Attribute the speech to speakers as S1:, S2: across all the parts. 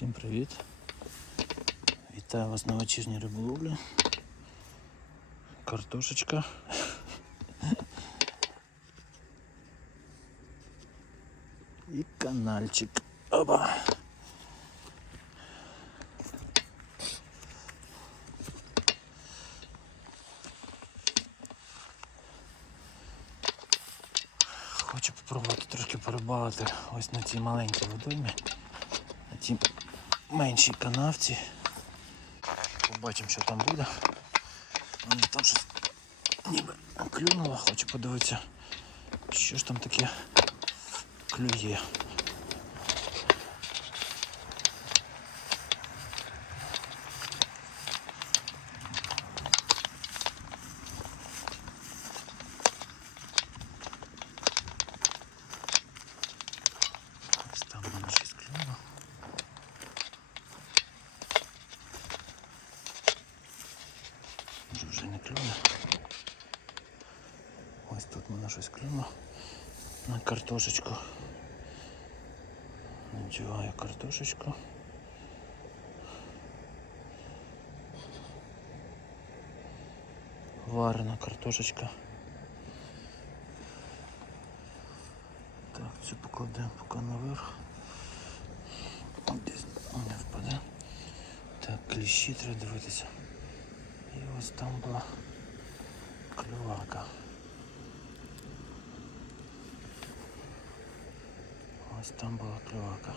S1: Всім привіт! Вітаю вас на вечірній риболовлі. Картошечка. І канальчик. Оба. Хочу попробувати трошки порибалити ось на цій маленькій водоймі, на цій меншій канавці. Побачимо, що там буде. Мені там щось ніби клюнуло, хочу подивитися, що ж там таке клює. Ось там в мене щось клюнуло. Може вже не клюне. Ось тут в мене щось клюнуло на картошечку. Надіваю картошечку. Варена картошечка. Так, цю покладемо поки наверх. Десь не впаде. Так, кліщі треба дивитися. І ось там була клювака. Ось там була клювака.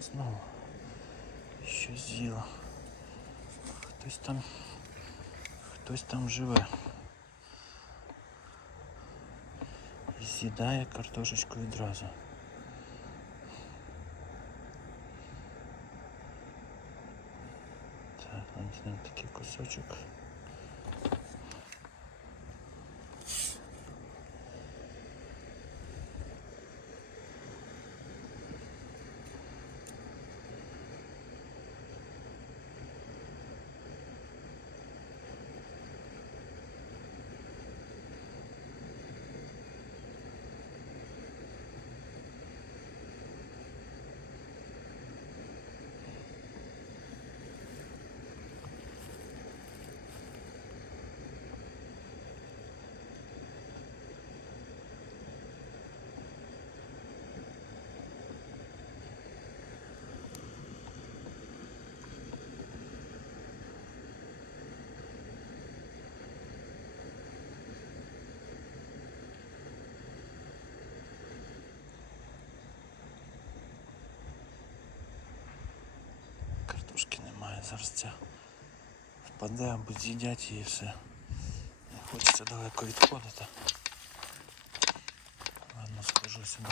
S1: Знову щось з'їла. Хтось там, хтось там живе. І з'їдає картошечку відразу. Такий зараз ця впаде або з'їдять її все. Не хочеться далеко відходити. Ладно, схожу сюди.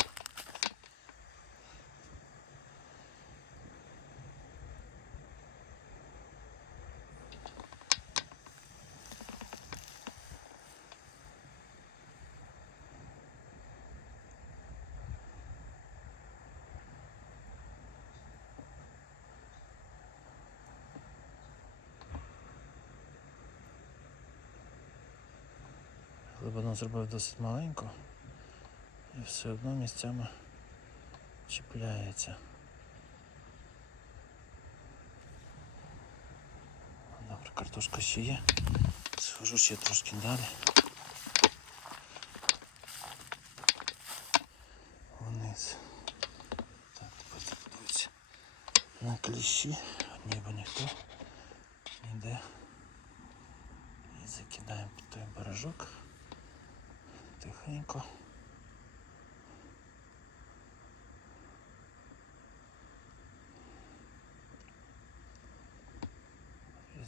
S1: Глибину зробив досить маленько і все одно місцями чіпляється. Добре, картошка ще є. Схожу ще трошки далі. Вниз. Так, тепер подивіться на кліщі, ніби ніхто ніде. І закидаємо під той бережок. Тихенько.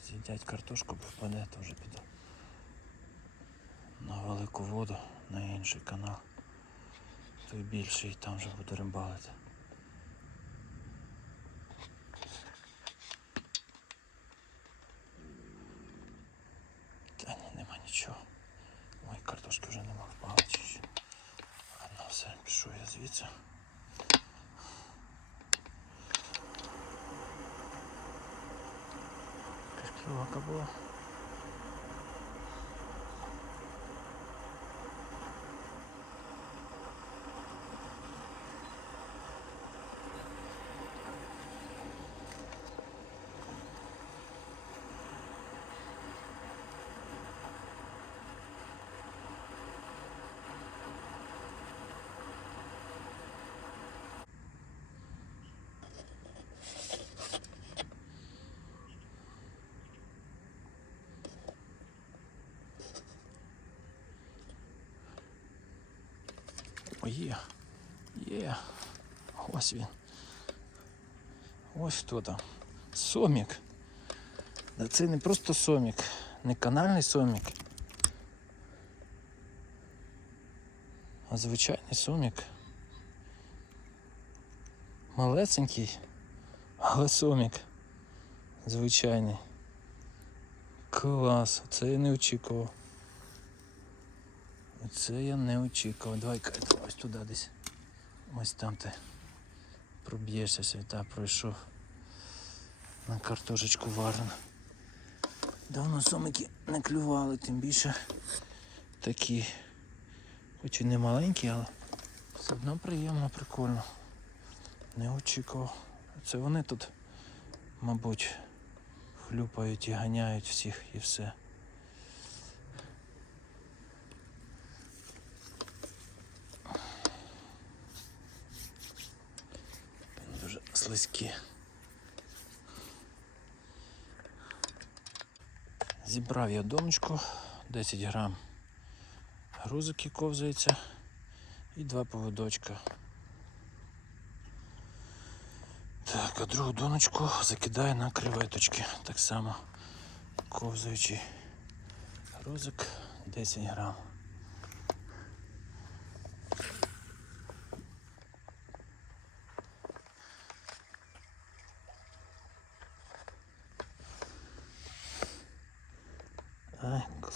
S1: З'їдять картошку, бо впаде, то вже піду на велику воду, на інший канал. Той більший, там вже буду рибалити. Та ні, нема нічого. Ой, картошки вже нема впала чи що. Ладно, все, пішов я звідси. Клювака була. Є. Є. Ось він. Ось хто там. Сомік. Да це не просто сомік, не канальний сомік. А звичайний сомік. Малесенький, але сомік. Звичайний. Клас, це я не очікував. Це я не очікував. Давай Кать, ось туди десь. Ось там ти проб'єшся світа, пройшов на картошечку варену. Давно сомики не клювали, тим більше такі, хоч і не маленькі, але все одно приємно, прикольно. Не очікував. Це вони тут, мабуть, хлюпають і ганяють всіх і все. Слизькі. Зібрав я донечку, 10 грам грузики ковзається і два поводочка. Так, а другу донечку закидаю на креветочки. Так само ковзаючий грузик 10 грам.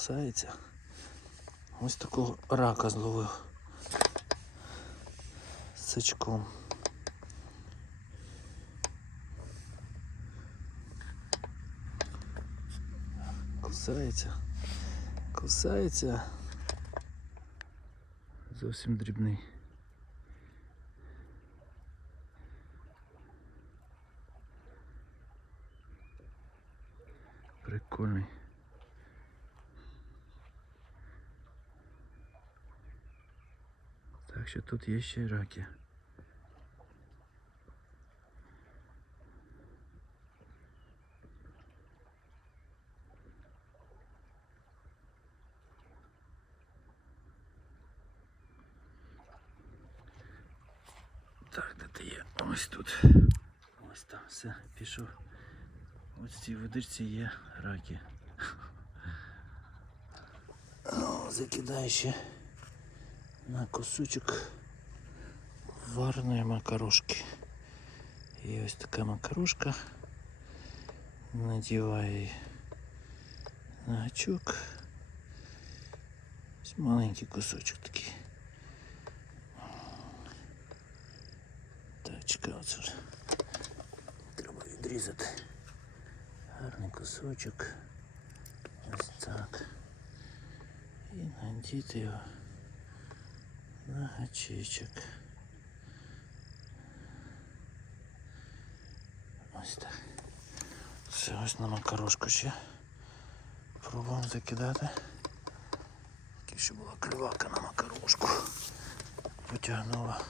S1: Кусається. Ось такого рака зловив. Сачком. Кусається. Кусається. Зовсім дрібний. Прикольний. Так що тут є ще раки. Так, де ти є? Ось тут. Ось там все, пішов. Ось в цій водичці є раки. О, ще на кусочок вареної макарошки. І ось така макарошка. Надіваю її на гачок. Ось маленький кусочок такий. Так, чекай, оце ж треба відрізати. Гарний кусочок. Ось так. І надіти його На. Ось так. Все, ось на макарошку ще. Пробуємо закидати. Тільки що була клювака на макарошку. Потягнула.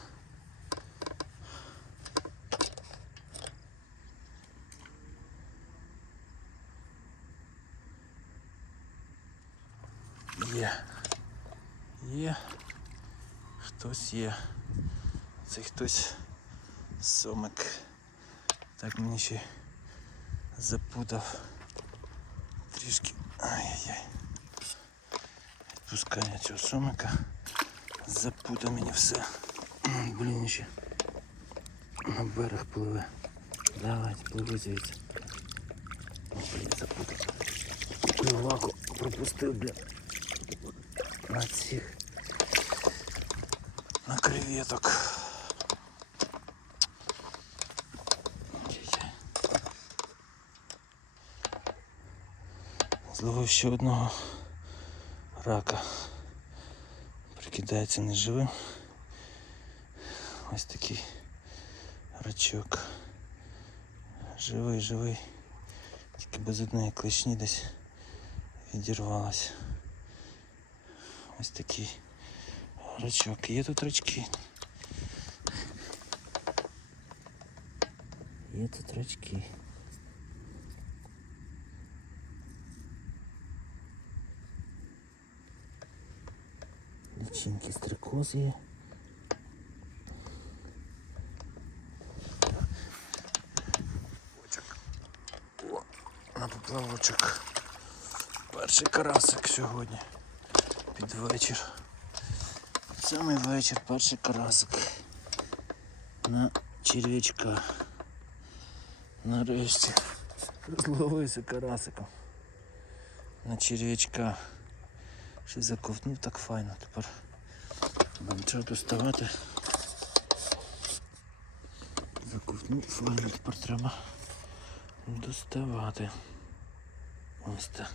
S1: Є. Є. Хтось є. Це хтось сомик. Так мені ще запутав. Трішки. Ай-яй-яй. Відпускання цього сомика. Запутав мені все. Блін ще. На берег пливе. Давай, пливи звідси. Блін, запутав. Пливаку пропустив, блін. На цих. На креветок. Зловив ще одного рака. Прикидається неживим. Ось такий рачок. Живий, живий. Тільки без одної клешні десь відірвалась. Ось такий рачок. Є тут рачки. Є тут рачки. Личинки стрекоз є. О, на поплавочок. Перший карасик сьогодні. Під вечір. Самий вечір, перший карасик. На черв'ячка. Нарешті. Зловився карасиком. На черв'ячка. Ще заковтнув так файно. Тепер нам треба доставати. Заковтнув файно, тепер треба доставати. Ось так.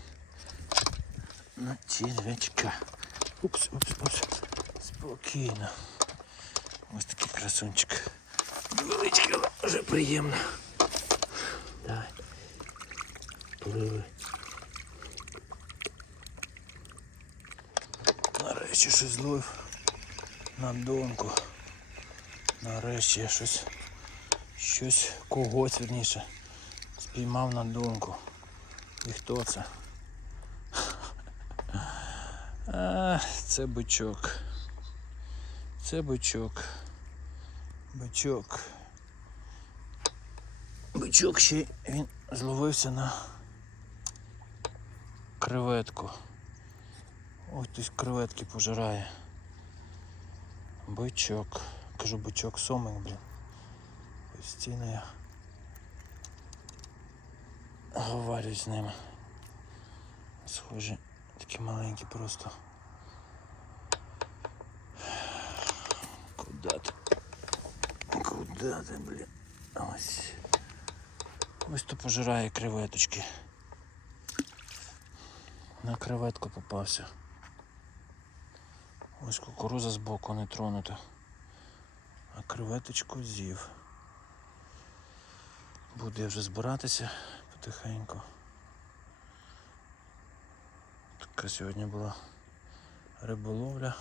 S1: На черв'ячка. Упс, упс, упс. Спокійно. Ось такий красунчик. Невеличкий, але вже приємно. Давай. Пливи. Нарешті щось зловив на донку. Нарешті я щось, щось когось верніше спіймав на донку. І хто це? А, це бичок. Це бичок. Бичок. Бичок ще він зловився на креветку. Ось хтось креветки пожирає. Бичок. Кажу бичок сомик, блін. Постійно я говорю з ними. Схожі, такі маленькі просто. Куда ти? Куда ти, блін? Ось. Ось то пожирає креветочки. На креветку попався. Ось кукуруза збоку не тронута. А креветочку з'їв. Буду я вже збиратися потихеньку. Така сьогодні була риболовля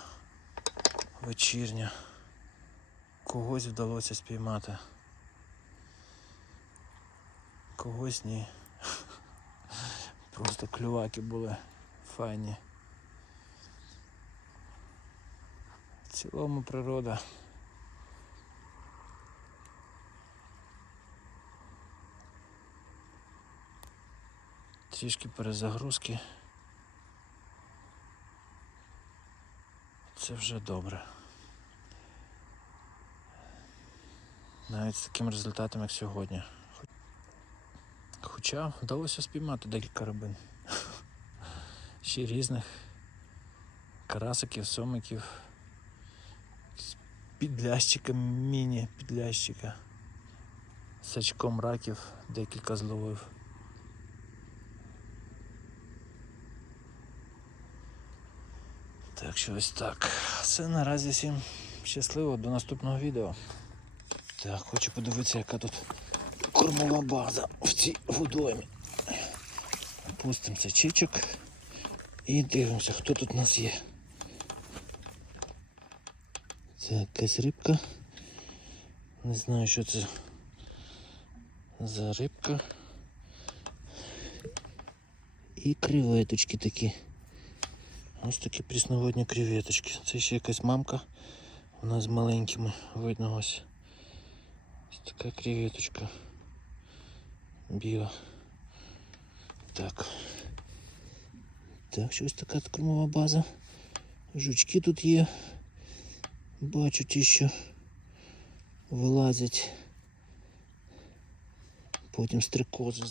S1: вечірня. Когось вдалося спіймати. Когось ні. Просто клюваки були файні. В цілому природа. Трішки перезагрузки. Це вже добре. Навіть з таким результатом, як сьогодні. Хоча вдалося спіймати декілька рибин. Ще різних карасиків, сомиків, підлящика, міні-підлящика. Сачком раків декілька зловив. Так що ось так. Все наразі всім щасливо до наступного відео. Так, хочу подивитися, яка тут кормова база в цій водоймі. Пустимо сачечок і дивимося, хто тут у нас є. Це якась рибка. Не знаю, що це за рибка. І креветочки такі. Ось такі прісноводні креветочки. Це ще якась мамка. Вона з маленькими видно ось. Ось така креветочка. Біла. Так. Так, що ось така кормова база. Жучки тут є. Бачу ті, що вилазять. Потім стрекози